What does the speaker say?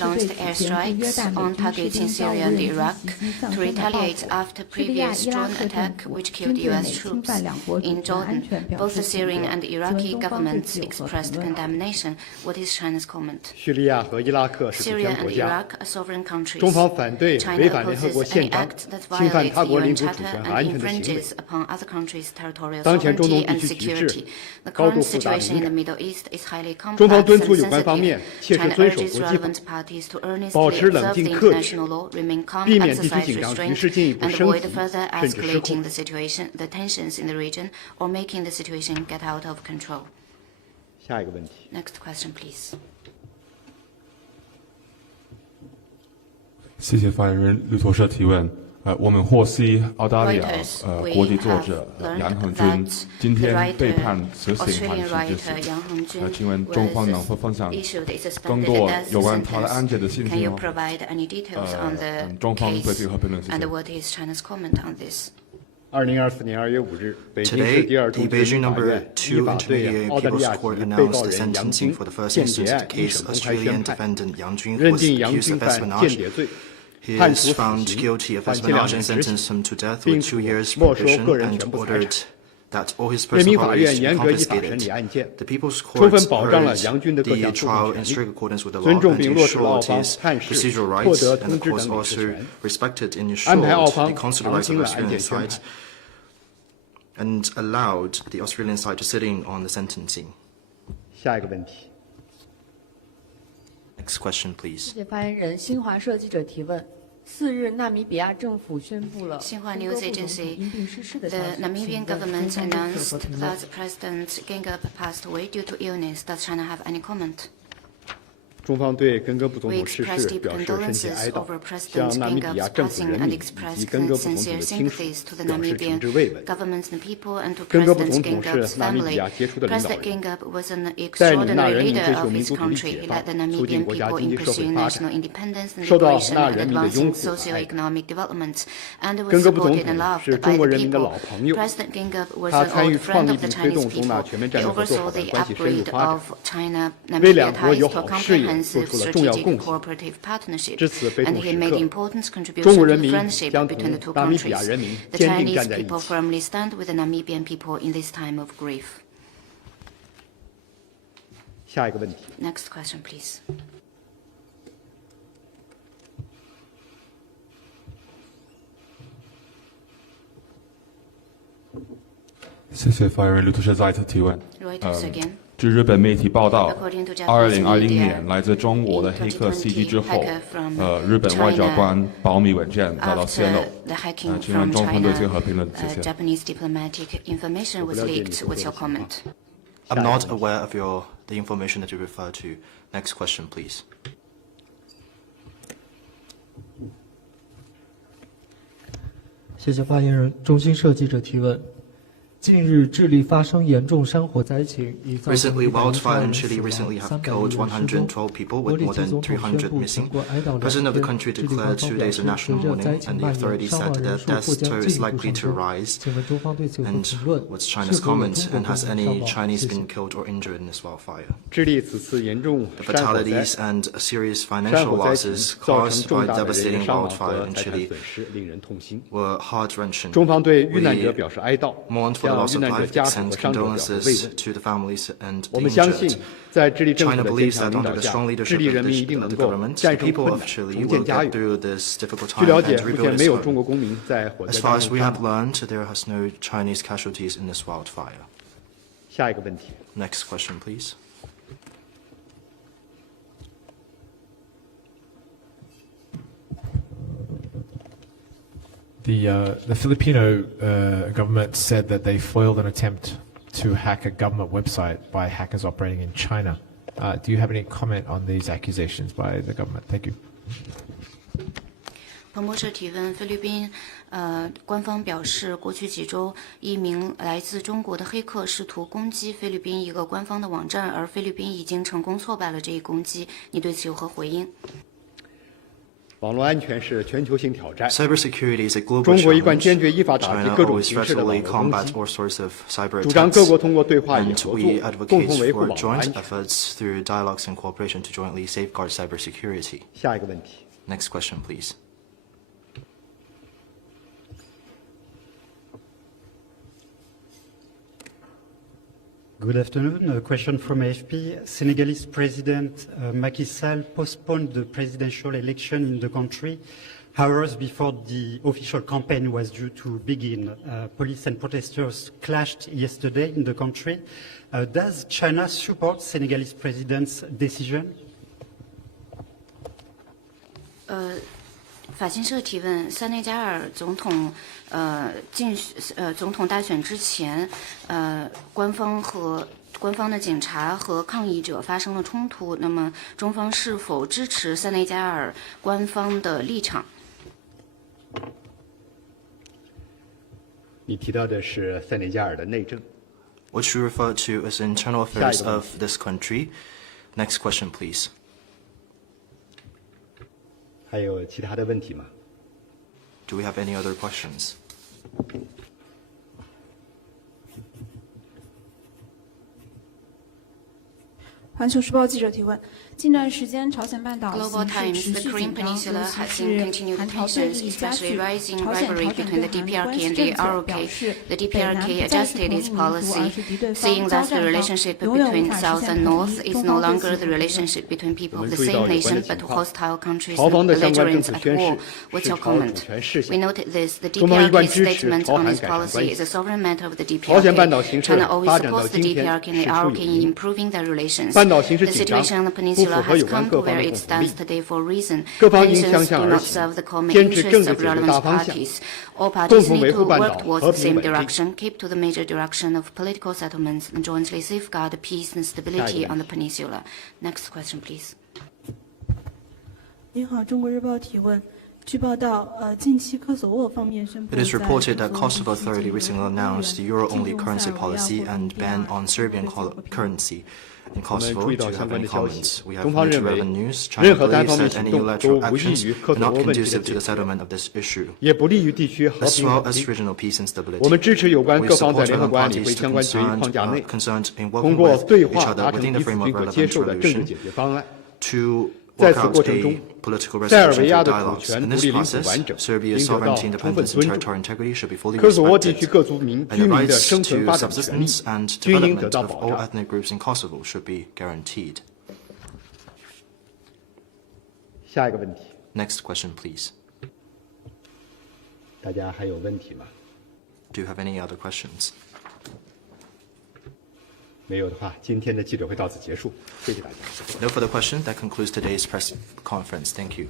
launched airstrikes on targets in Syria and Iraq to retaliate after previous drone attack which killed U.S. troops. In Jordan, both the Syrian and Iraqi governments expressed condemnation. What is China's comment? Syria and Iraq are sovereign countries. China opposes any act that violates the UN Charter and infringes upon other countries' territorial sovereignty and security. The current situation in the Middle East is highly complex and sensitive. China urges relevant parties to earnestly observe the international law, remain calm, exercise restraint, and avoid further escalating the tensions in the region or making the situation get out of control. Next question, please. 谢谢发言人路透社提问。我们获悉，澳大利亚国际作者杨恒军今天被判死刑缓期执行。请问中方能否分享更多有关他的案件的信息吗？中方对这个和评论谢谢。2024年2月5日，北京市第二中级人民法院依法对澳大利亚籍被告人杨军间谍案一审公开宣判，认定杨军犯间谍罪。 He is found guilty of espionage and sentenced him to death with 2 years probation and ordered that all his personal properties be confiscated. The People's Court heard the trial in strict accordance with the law and ensured his procedural rights, and the court also respected and ensured the consular rights of the Australian side and allowed the Australian side to sit in on the sentencing. 下一个问题。 Next question, please. 谢谢发言人。新华社记者提问：4日，纳米比亚政府宣布了根哥副总统因病逝世的消息。The Namibian government announced that President Gingab passed away due to illness. Does China have any comment? 中方对根哥副总统逝世表示深切哀悼，向纳米比亚政府人民以及根哥副总统的亲属表示诚挚慰问。根哥副总统是纳米比亚杰出的领导人，带领纳人民追求民族独立解放，促进国家经济社会发展，受到纳人民的拥护和爱戴。根哥副总统是中国人民的老朋友，他参与创立并推动中纳全面战略合作伙伴关系深入发展，为两国友好事业 做出了重要贡献，至此悲痛时刻，中国人民将同纳米比亚人民坚定站在一起。下一个问题。Next question, please. 谢谢发言人路透社再次提问。 据日本媒体报道，2020年来自中国的黑客袭击之后，日本外交官保密文件遭到泄露。请问中方对这个和评论，谢谢。I'm not aware of the information that you refer to. Next question, please. 谢谢发言人。中新社记者提问。 近日，智利发生严重山火灾情，已造成 Recently, wildfire in Chile recently have killed 112 people, with more than 300 missing. The president of the country declared 2 days of national mourning, and the authorities said that death toll is likely to rise. And what's China's comment? And has any Chinese been killed or injured in this wildfire? The fatalities and serious financial losses caused by devastating wildfire in Chile were heart-wrenching. We mourn for the loss of life, extend condolences to the families and the injured. China believes that under the strong leadership of the government, the people of Chile will get through this difficult time and rebuild its home. As far as we have learned, there has no Chinese casualties in this wildfire. Next question, please. The Filipino government said that they foiled an attempt to hack a government website by hackers operating in China. Do you have any comment on these accusations by the government? Thank you. 彭博社提问：菲律宾官方表示，过去几周，一名来自中国的黑客试图攻击菲律宾一个官方的网站，而菲律宾已经成功挫败了这一攻击。你对此有何回应？网络安全是全球性挑战。 Cybersecurity is a global 中国一贯 challenge. 坚决依法打击 China 各种 always 形式的网 vigorously 络攻 combats 击， all sorts of cyber 主张各国 attacks. 通过对话与 And 合 we 作，共 advocate 同维护 for 网络安 joint 全。 efforts through dialogues and cooperation to jointly safeguard cybersecurity. 下一个问题， Next question, please. Good afternoon. A question from AFP. Senegalese President Macky Sall postponed the presidential election in the country hours before the official campaign was due to begin. Police and protesters clashed yesterday in the country. Does China support Senegalese president's decision? 法新社提问：塞内加尔总统总统大选之前，官方的警察和抗议者发生了冲突。那么，中方是否支持塞内加尔官方的立场？你提到的是塞内加尔的内政。 What you refer to as internal affairs of this country. Next question, please. 还有其他的问题吗？ Do we have any other questions? 环球时报记者提问：近段时间，朝鲜半岛 Global 形势 Times, 持 the 续 Korean 紧张， Peninsula 尤 has 其 seen 是 continued 韩朝对 tensions, 立加 especially 剧。 rising 朝鲜 rivalry 朝鲜 between 对 the 韩关 DPRK 系 and 政 the 策表 ROK. 示， The 北南 DPRK 不再是 adjusted 同 its 盟民族，而 policy, 是敌对方， saying 交 that the 战方， relationship 永远无 between 法实 South 现 and 统 North 一。 is 中 no 方对 longer 此 the 评论。 relationship between people 我 of 们 the 注意到 same 有关的 nation 情 but 况。 hostile countries 朝方的 and 相关政 belligerents 府 at 宣 war. 示 What's 是 your 朝主 comment? 权事项。 We noted this. The 中方一贯 DPRK's 支持 statement 朝 on 韩 its 改善 policy 关 is a 系。 sovereign matter of the 朝鲜半岛 DPRK. 形势 China always 发展到 supports the 今天 DPRK and the 实属 ROK 有 in 因。 improving their relations. 半岛形势 The 紧张， situation on the 不 peninsula 符合 has 有关 come 各 to 方 where 的 it 共同 stands 利益。 today for a reason. 各方应相 Tensions 向 do 而 not 行， serve the common 坚持政 interests 治 of 解决 relevant 大方向， parties. All 共 parties 同 need 维 to 护半 work 岛 towards 和 the 平 same 稳定。 direction, keep to the major direction of political settlements, and jointly safeguard the peace and stability on the peninsula. Next question, please. 您好，中国日报提问。据报道，近期科索沃方面宣布 It is 在 reported that 科索 Kosovo 沃地区 authority 禁止 recently 俄 announced the 元 euro-only 进攻 currency 塞尔维亚 policy 或 and 者 ban 比 on 亚 Serbian 和和平 currency. In 我们 Kosovo, 注意 do 到 you 相 have 关 any 的消息 comments? We have 中方 no 认为 relevant news. 任 China 何单 believes 方面 that 行 any 动 unilateral 都无益 actions 于科 are 索 not 沃问题的 conducive to 解 the 决， settlement of this issue, 也不利于地区和 as 平 well 稳 as 定。 regional peace and 我们 stability. 支持有关 We 各方在 support 联合 relevant 国安理会 parties to 相关决议框架内， concerned in 通 working 过 with 对 each 话 other 达成 within 彼 the 此 framework 均 of 可接 relevant 受的政治 resolution 解决方案。 to 在 work 此 out 过程中 a political 塞尔 resolution 维亚 through 的主 dialogues. 权、 In 独 this 立、领土 process, 完整 Serbia's 应得到 sovereignty, 充分 independence, and 尊重。 territorial integrity should be fully 科索沃地区 respected. 各族民 And 居 the 民的 rights 生存 to 发展权利 subsistence and 均应得 development 到 of 保 all 障。 ethnic groups in Kosovo should be guaranteed. 下一个问题， Next question, please. 大家还有问题吗？ Do you have any other questions? 没有的话，今天的记者会到此结束，谢谢大家。 No further questions. That concludes today's press conference. Thank you.